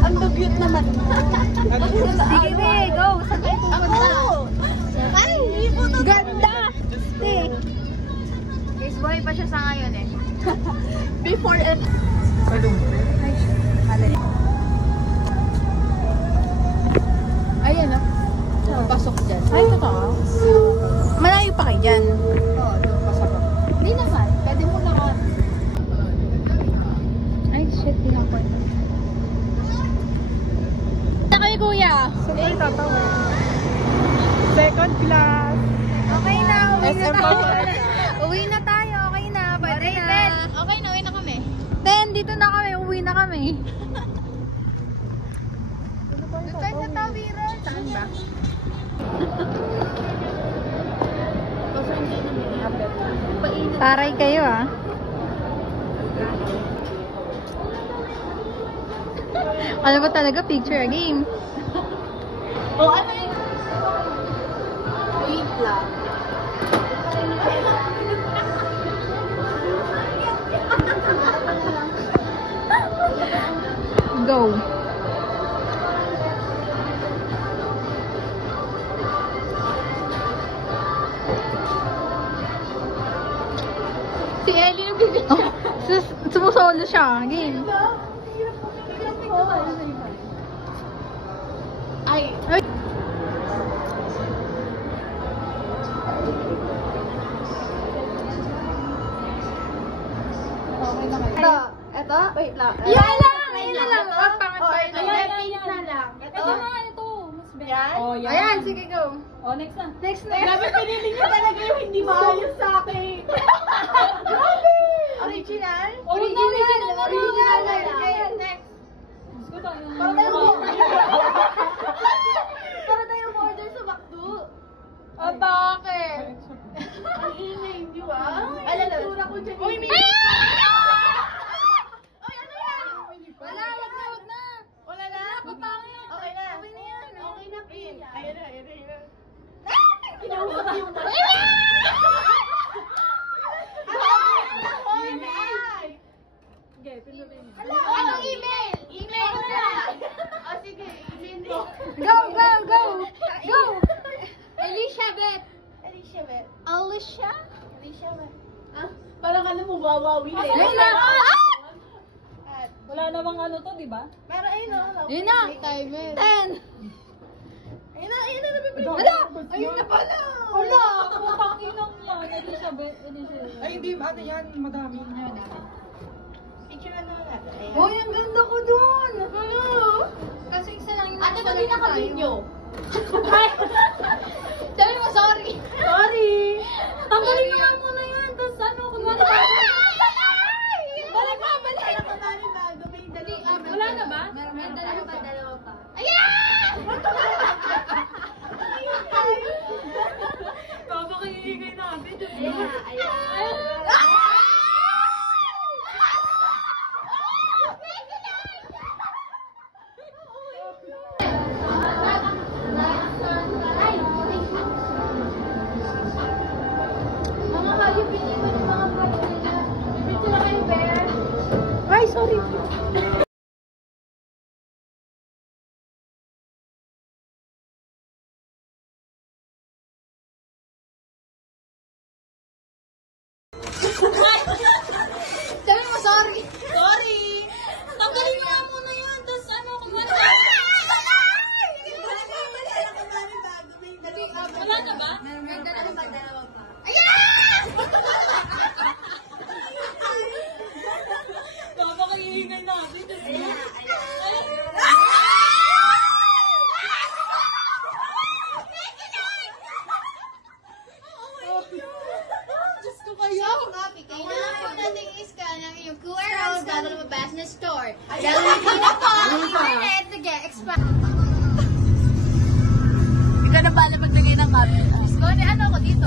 Ang cute naman. Sige, be, go. Saan kayo pupunta? Ay, hindi po to. Ganda! Guys, buhay pa siya sa ngayon eh. Before and... Ayan ah. Pasok dyan. Ay, totoo. Malayo pa kayo dyan. Oo, doon pasok. Hindi naman. Pwede mo lang on. Ay, shit. Di ako. Saan kayo, kuya? Sabay tatawa. Second class. Okay na. Uwi na SM tayo. Uwi na tayo. Okay na. Pwede na. Okay na, uwi na kami. Ten, dito na kami. Uwi na kami. Doon tayo sa tawiran. Saan ba? Taray kayo ah. Ano ba talaga? Picture a game. O ano yun? Wait lang. Go. Si Ellie nagbibigay. Oh, sumusolo siya. Game. Ay. Ay. Ito? Wait lang. Yan lang! Yan lang! Wag pangat pa yun. Ayan, na lang. Ito na, ito. Mas better. Yan? Oh, yan. Ayan, sige go. Oh, next na. Next na. Grabe, pinili niyo talaga yung hindi maayos sa akin. Grabe! Original? Original! Original. Okay, next. Diyos ko tayo. Para tayo order sa McDo. Atake! Ang ingay niyo ah. Alala, tura ko dyan. Uy, may... Uy, ano yan? Wala, wag na, wag na. Wala na? Pangit. Okay na. Okay na yan. Okay na, Pin. Ayan na, ayan na, ayan na. Kinausap yung Okay, pinuloy mo. Anong email? Email na. O sige, email mo. Go, go, go! Go! Elizabeth. Elizabeth. Alicia? Elizabeth. Ah, parang ano mo, wawawi eh. Yun na! At, Wala namang ano to, di ba? meron ayun o. Yun na! Timer. 10. Ayun na, nabibili. Wala! Ayun na pala! Wala! Putang inang yan. Elizabeth. Ay, hindi. Ano yan? Madami. Picture na naman natin. Ayan. Uy, ang ganda ko dun! Kasi isa lang yung Ate, ba't di naka-video? Sabi mo, sorry. Sorry! Tanggalin mo nga muna yan. Tapos ano, kunwari pa. Balik pa, balik! Balik bago, may dalawa. Wala na ba? May dalawa pa. Papakaingay natin. Diyos ko. Ayan, ayan. Mga hayop, hindi mo ng mga pwede nila. Bibit sila kayo, bear. Ay, sorry. Sabi mo, sorry. Sorry! Tanggalin mo nga muna yan. Tapos ano, kunwari pa. Wala na ba? May dalawa pa. Papakaingay natin. Diyos ko. Diyos ko kayo! Kailangan po natin i-scan ang iyong QR codes bago lumabas na store. Gagawin na po ang internet to get expand. Ikaw na pala magbigay ng camera. Diyos ko, ano ako dito?